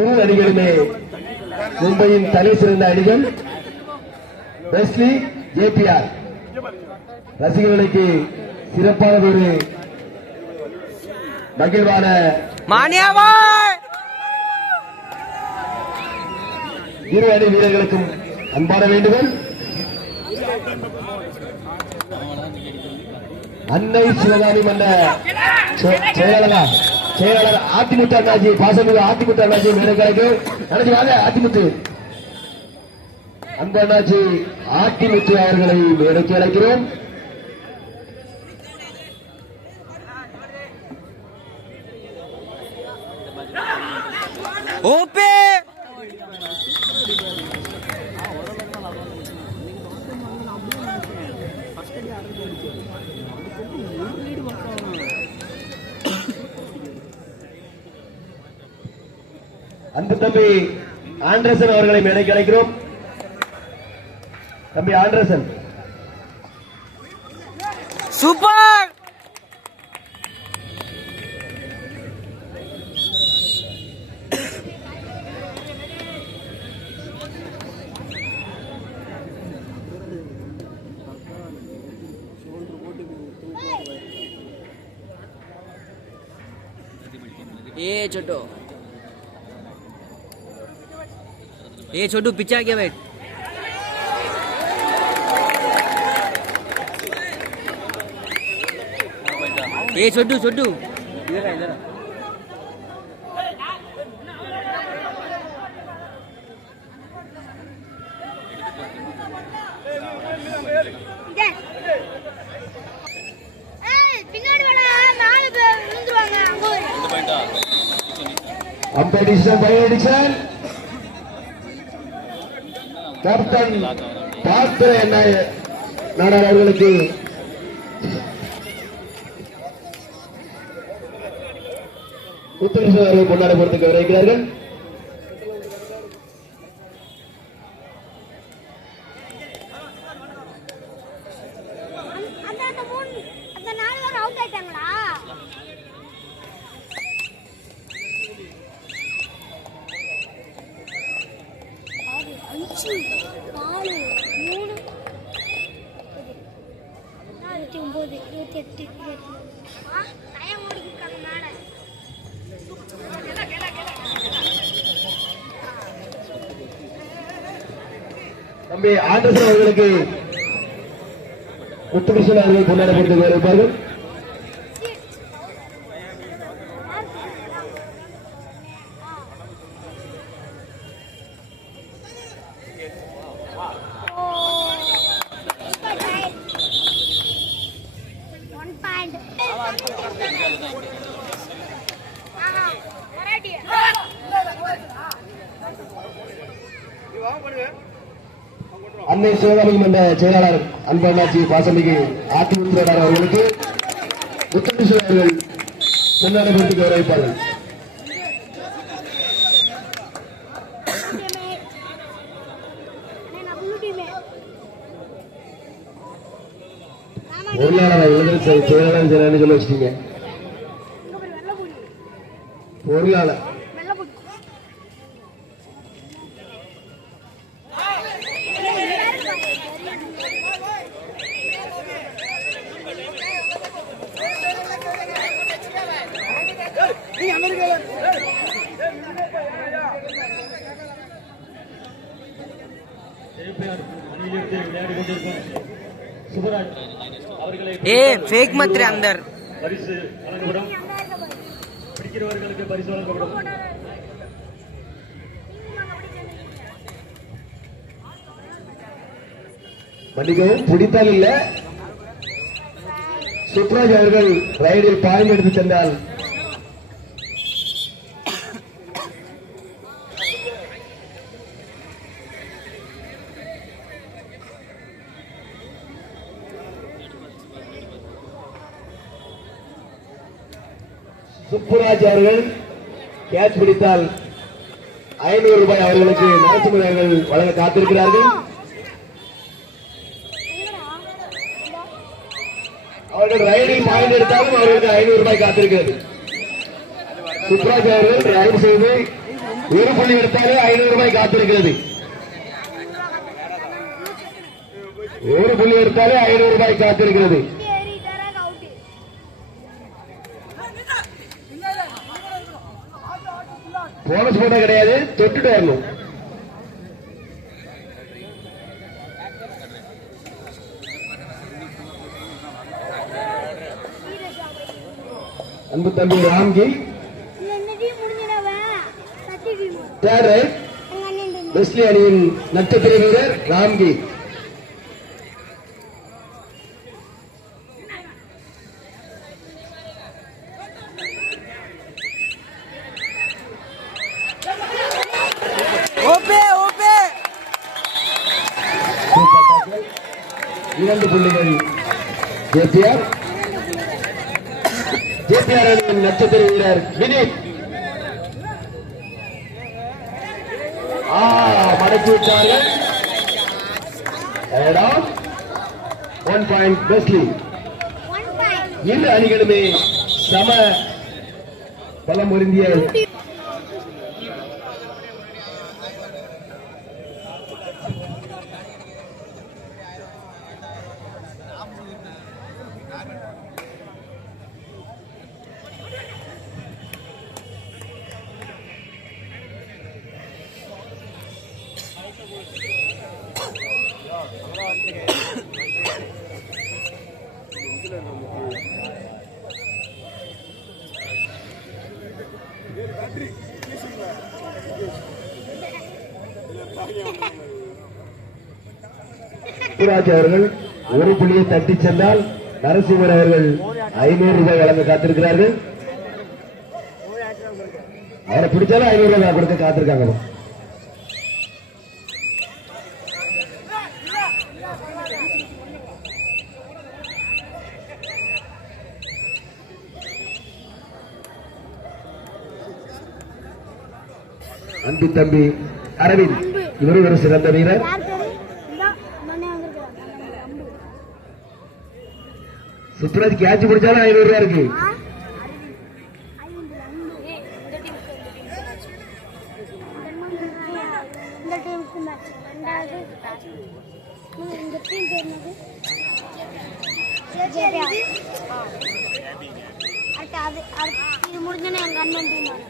இரு அணிகளுமே மும்பையின் தலை சிறந்த அணிகள் வெஸ்லி ஜேபிஆர் ரசிகர்களுக்கு சிறப்பான ஒரு மகிழ்வான இரு அணி வீரர்களுக்கும் அன்பான வேண்டுகோள். அன்னை சிவகாமி மன்ன செயலாளர் ஆத்திமுத்து அண்ணாஜி பாசமிகு ஆத்திமுத்து அண்ணாஜி மேடைகளுக்கு நினைச்சு வாங்க. ஆத்திமுத்து அன்பு அண்ணாஜி ஆத்திமுத்து அவர்களை மேடைக்கு அழைக்கிறோம். அன்பு தம்பி ஆண்டர்சன் அவர்களை மேடைக்கு அழைக்கிறோம். தம்பி ஆண்டர்சன் சூப்பர். ए छोटू पीछे आ गया बैठ. ए छोटू इधर आ इधर. எடிஷன் கேப்டன் பாத்திர நாடார் அவர்களுக்கு உத்தரவு கொண்டாடப்படுவதற்கு வருகிறார்கள். தம்பி ஆண்டர்சன் அவர்களுக்கு முத்துகிருஷ்ணன் அவர்கள் கொண்டாடப்பட்டு வருவார்கள். அன்னை சிவகாமி மன்ற செயலாளர் அன்பு அண்ணாச்சி பாசமிகு அதிமுக அவர்களுக்கு முத்தகிருஷ்ணன் அவர்கள் கொண்டாடப்பட்டு கௌரவிப்பார்கள். பொருளாளர் செயலாளர் சொல்லி வச்சிட்டீங்க. பொருளாளர் फेक मत रे अंदर பரிசு வழங்கப்படும். பிடிக்கிறவர்களுக்கு பரிசு வழங்கப்படும். மன்னிக்கவும், பிடித்தால் இல்ல சுப்ராஜ் அவர்கள் ரைடில் பாயிண்ட் எடுத்து சென்றால் சுப்புராஜ் அவர்கள் கேட்ச் பிடித்தால் 500 ரூபாய் அவர்களுக்கு நரசிம்மன் அவர்கள் வழங்க காத்திருக்கிறார்கள். அவர்கள் ரைடில் பாயிண்ட் எடுத்தாலும் அவர்களுக்கு 500 ரூபாய் காத்திருக்கிறது. சுப்ராஜ் அவர்கள் ரைடு செய்து ஒரு புள்ளி எடுத்தாலே 500 ரூபாய் காத்திருக்கிறது. ஒரு புள்ளி எடுத்தாலே 500 ரூபாய் காத்திருக்கிறது. போனஸ் போட்டா கிடையாது, தொட்டுட்டு வரணும். அன்பு தம்பி ராம்கி வெஸ்லி அணியின் நட்சத்திர வீரர் ராம்கி. இரண்டு புள்ளிகள் ஜேபிஆர் அணியின் நட்சத்திர வீரர் வினீத். மடக்கி விட்டார்கள். 1 பாயிண்ட் பெஸ்லி. இரு அணிகளுமே சம பலம் பொருந்திய சுப்புராஜ் அவர்கள் ஒரு புள்ளியை தட்டி சென்றால் நரசிம்மன் அவர்கள் 500 ரூபாய் வழங்க காத்திருக்கிறார்கள். அவரை பிடிச்சாலும் 500 ரூபாய் கொடுக்க காத்திருக்காங்க. அன்பு தம்பி அரவிந்த் இவரும் ஒரு சிறந்த வீரர். சுப்ராஜ் கேட்ச் பிடிச்சாலும் 500 ரூபாய் இருக்கு. இது முடிஞ்சோன்னா எங்க அண்ணன் டீம்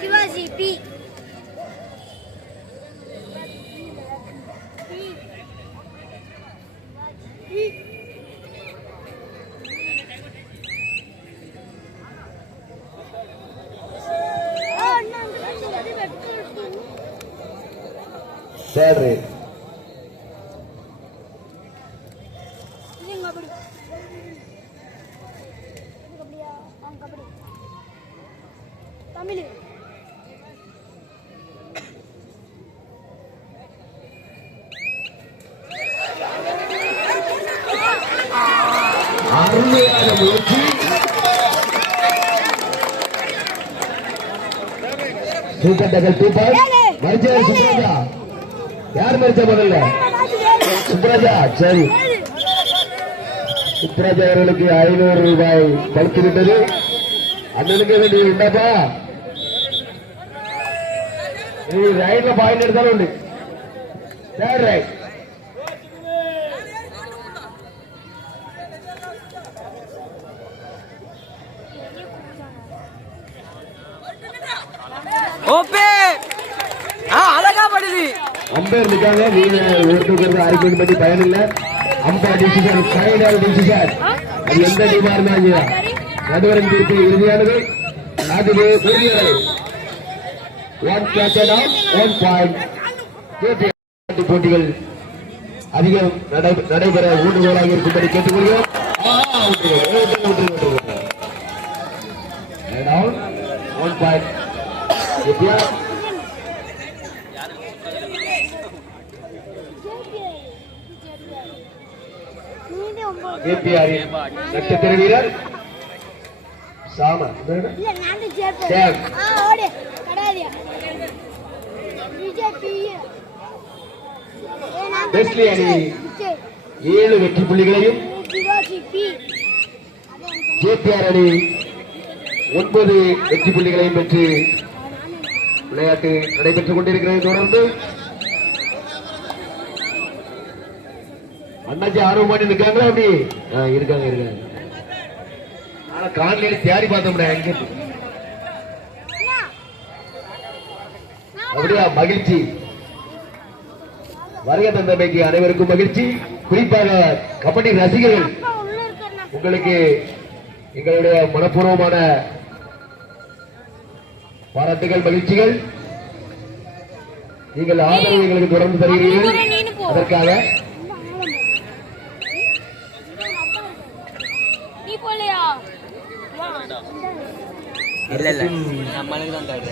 சிவாஜி சிவாஜி பி சரி தமிழ் அருமையான முயற்சி. Super double 2 point. மரிச்சா சுப்ராஜா. யார் மரிச்சா முதல்ல? சுப்ராஜா. சரி, சுப்ராஜா அவர்களுக்கு 500 ரூபாய் பழுத்து விட்டது. அண்ணனுக்கு வேண்டிய உண்டாப்பா. நீ ரைட்ல பாயிண்ட் எடுத்தாலும் உண்டு. Third right. அழகா படுது. அம்பேர் நிக்காங்க. நீங்க ஒருத்தருக்கு ஆர்கியூமெண்ட் பத்தி பயன் இல்ல. Ampere decision final decision. அது எந்த டீமா இருந்தாலும் நடுவரின் தீர்ப்பு இறுதியானது. அது உறுதியானது. 1 கேட்டன் ஆஃப் 1 பாயிண்ட். கேபிஆர் போட்டிகள் அதிகம் நடைபெற ஊடுகோலாக இருக்கும்படி கேட்டுக்கொள்கிறோம். One point KPR. கேபிஆரின் நட்சத்திர வீரர் சாம சேம். வெஸ்லி அணி 7 வெற்றி புள்ளிகளையும் கேபிஆர் அணி 9 வெற்றி புள்ளிகளையும் பெற்று விளையாட்டு நடைபெற்றுக் கொண்டிருக்கிறது. தொடர்ந்து அண்ணாச்சி ஆர்வமாட்டி இருக்காங்களா? அப்படி இருக்காங்க இருக்காங்க. ஆனா காலையில தேடி பார்த்தோம்டா எங்க அப்படியா? மகிழ்ச்சி. வருகை தந்தமைக்கு அனைவருக்கும் மகிழ்ச்சி. குறிப்பாக கபடி ரசிகர்கள் உங்களுக்கு எங்களுடைய மனப்பூர்வமான பாராட்டுகள், மகிழ்ச்சிகள். நீங்கள் ஆதரவு எங்களுக்கு தொடர்ந்து தருகிறீர்கள். அதற்காக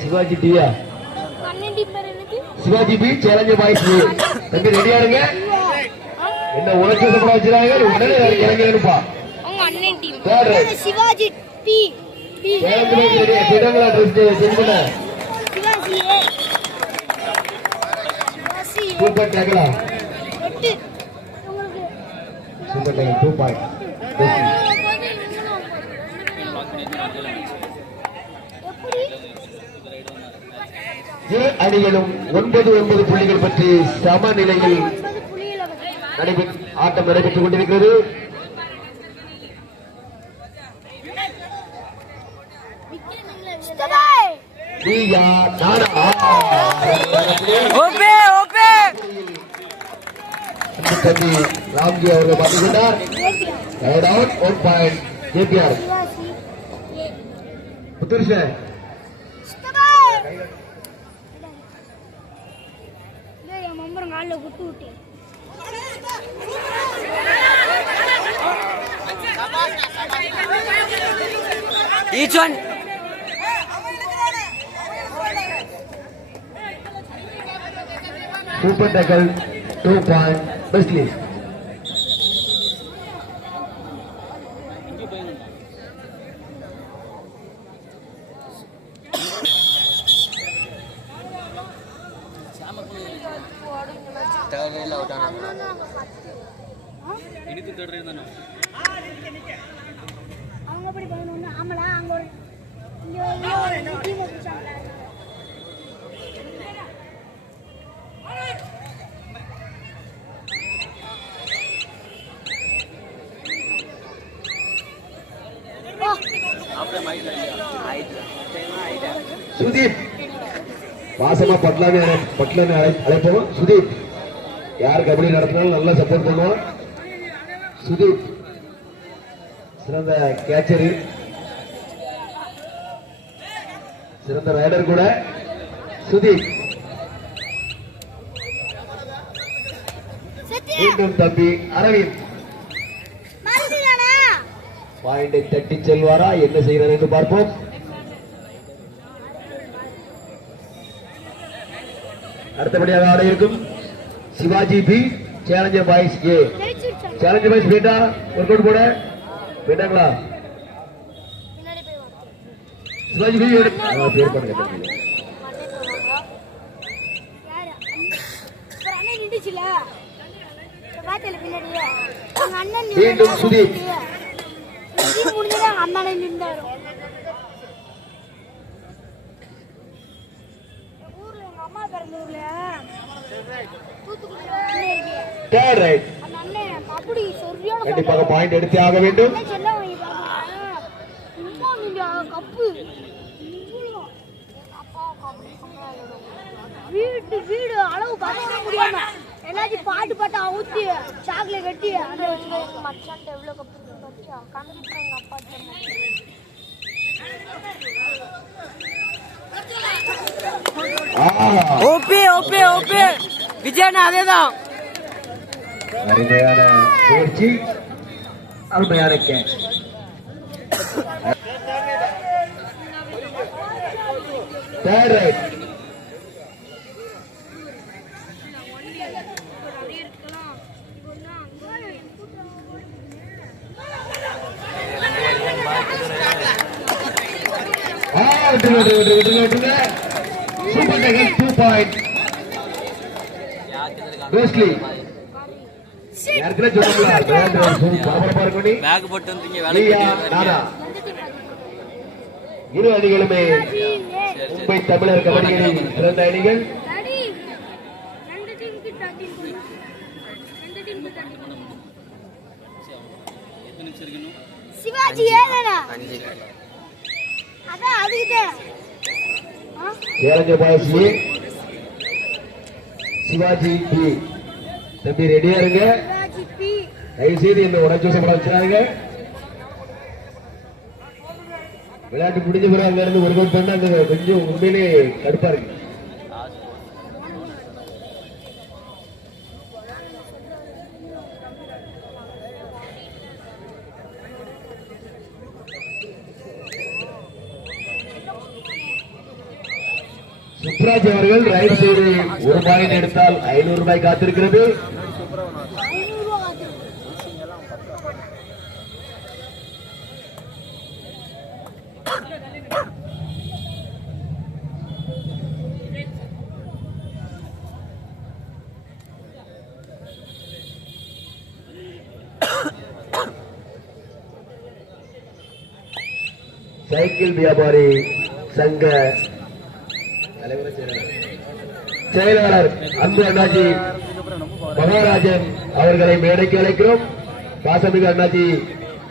சிவாஜி டியா சிவாஜி பி சேலஞ்சர் பாய்ஸ் தம்பி ரெடியா இருங்க. என்ன உனக்கு வச்சிருக்காங்க உடனே இறங்கிறப்பா. சிவாஜி பி சூப்பர் டேக்கலா சூப்பர் டேக்கல் 2 பாயிண்ட். அணிகளும் 9 புள்ளிகள் பற்றி சமநிலையில் ஆட்டம் நடைபெற்றுக் கொண்டிருக்கிறது. ராம்ஜி அவர்கள் பார்த்துக்கொண்டார். 1 பாயிண்ட் கேபிஆர். புத்துருஷன் குட்டு விட்டேன். Each one. Super tackle 2 point. Wesley. அவங்க அப்படி பண்ணணும். ஆமலா அங்க ஒரு டீம் வச்சாங்க. சுதீப் வாசமா பட்லன்னு அழைப்போம். சுதீப் யார் கபடி நடத்தினாலும் நல்லா சப்போர்ட் பண்ணுவோம். சுதீப் சிறந்த கேச்சரு, சிறந்த ரைடர் கூட. சுதீப் மீண்டும் தம்பி அரவிந்த் பாயிண்டை தட்டி செல்வாரா? என்ன செய்கிறார் என்று பார்ப்போம். அடுத்தபடியாக ஆட இருக்கும் சிவாஜி பி சேலஞ்சர் பாய்ஸ் ஏ. சேலஞ்சர் பாய்ஸ் பேட்டா ஒர்க் அவுட் போட பேட்டாங்களா? சிவாஜி பி பேர் பண்ணுங்க. மீண்டும் சுதீப் அண்ணனை நின்றாரு. கண்டிப்பாக பாயிண்ட் எடுத்தே ஆக வேண்டும். வீடு அளவு பார்க்க முடியாம எல்லாத்தையும் பாட்டு பாட்டு ஊத்தி சாக்லேட் கட்டி அந்த மச்சான் எவ்வளவு கப்பு பத்தியா காமிச்சு எங்க அப்பா ஓபி ஓபி ஓபி விஜயண்ணா அதேதான். அருமையான முயற்சி, அருமையான catch. Third right. Super tackle 2 point. கோஸ்லி யாருக்குள்ள சொல்லுங்களா? பரபரப்பா இருக்கணும். பேக் போட்டு வந்தீங்க நானா இரு அணிகளுமே மும்பை தமிழர் கபடிகளில் சிறந்த அணிகள். சிவாஜி ஏறடா அதான் அதுக்கிட்ட சேலஞ்ச பாய்ஸ் ஏ, சிவாஜி பி. தம்பி ரெடியா இருங்க. சிவாஜி பி தயவு செய்து இந்த உடச்சு படம் வச்சுறாங்க. விளையாட்டு முடிஞ்ச பிறகு அங்க இருந்து ஒர்க் அவுட் பண்ண அந்த கொஞ்சம் உண்மையிலே கடுப்பா இருக்கு. சுப்ராஜ் அவர்கள் ரைட் சைடு ஒரு பாயிண்ட் எடுத்தால் 500 ரூபாய் காத்திருக்கிறது. சைக்கிள் வியாபாரி சங்க செயலாளர் அன்பு அண்ணாஜி மகாராஜன் அவர்களை மேடைக்கு அழைக்கிறோம். பாசமிகு அண்ணாஜி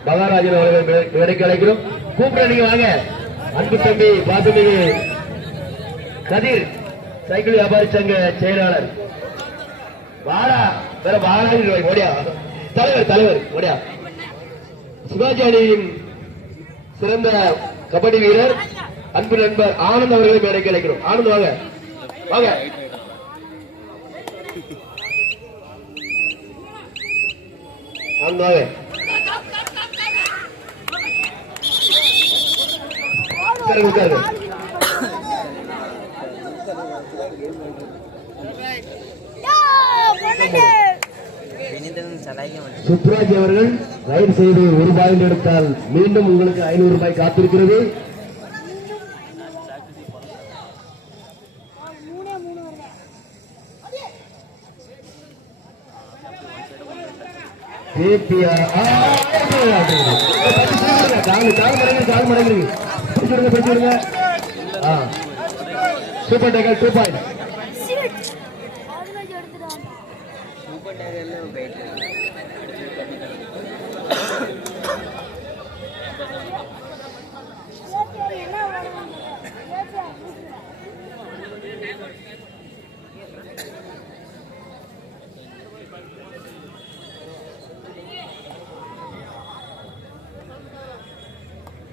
மகாராஜன் அவர்களை மேடைக்கு அழைக்கிறோம். கூப்பிட நீங்க வாங்க. அன்பு தம்பி பாசமிகு கதிர் சைக்கிள் வியாபாரி சங்க செயலாளர் வாடா வேற மகாராஜன் ஓடியா தலைவர் ஓடியா. சிவாஜி அணியின் சிறந்த கபடி வீரர் அன்பு நண்பர் ஆனந்த் அவர்களை மேடைக்கு அழைக்கிறோம். ஆனந்த் வாங்க வாங்க. ஆனந்த் வாங்க. உட்காருங்க. சுப்ராஜ் அவர்கள் ரைடு செய்து ஒரு பாயிண்ட் எடுத்தால் மீண்டும் உங்களுக்கு 500 ரூபாய் காத்திருக்கிறது. Super tackle 2 point.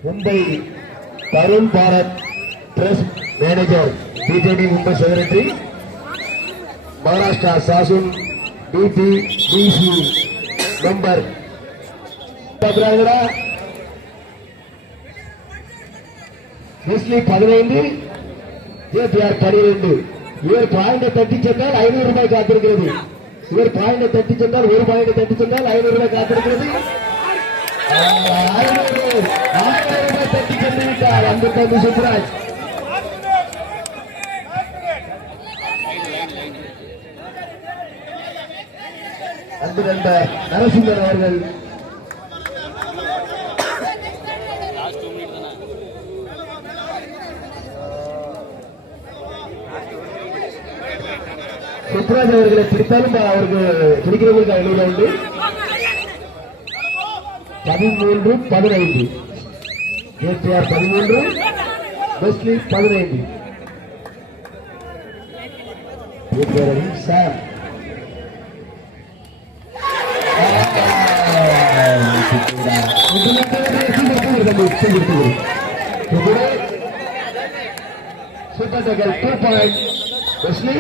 Mumbai Tarun Bharat trust manager BJD Mumbai secretary Maharashtra சாசுன் டிடிடிசி மெம்பர் முஸ்லி 15 ஜேபிஆர் 12. இவர் பாயிண்ட் தட்டி சென்றால் 500 ரூபாய் காத்திருக்கிறது. இவர் பாயிண்ட் தட்டி சென்றால் ஒரு பாயிண்ட் தட்டி சென்றால் 500 ரூபாய் காத்திருக்கிறது. 1000 ரூபாய் தட்டி சென்று விட்டார் அந்த தம்பி சுப்ராஜ். அன்பு நண்பர் நரசிம்மன் அவர்கள் சுப்ராஜ் அவர்களை பிடித்தாலும் அவருக்கு பிடிக்கிறவங்களுக்கு 500 உண்டு. 13-15 KPR 13 Beasley 15 sir super tackle 2 point Wesley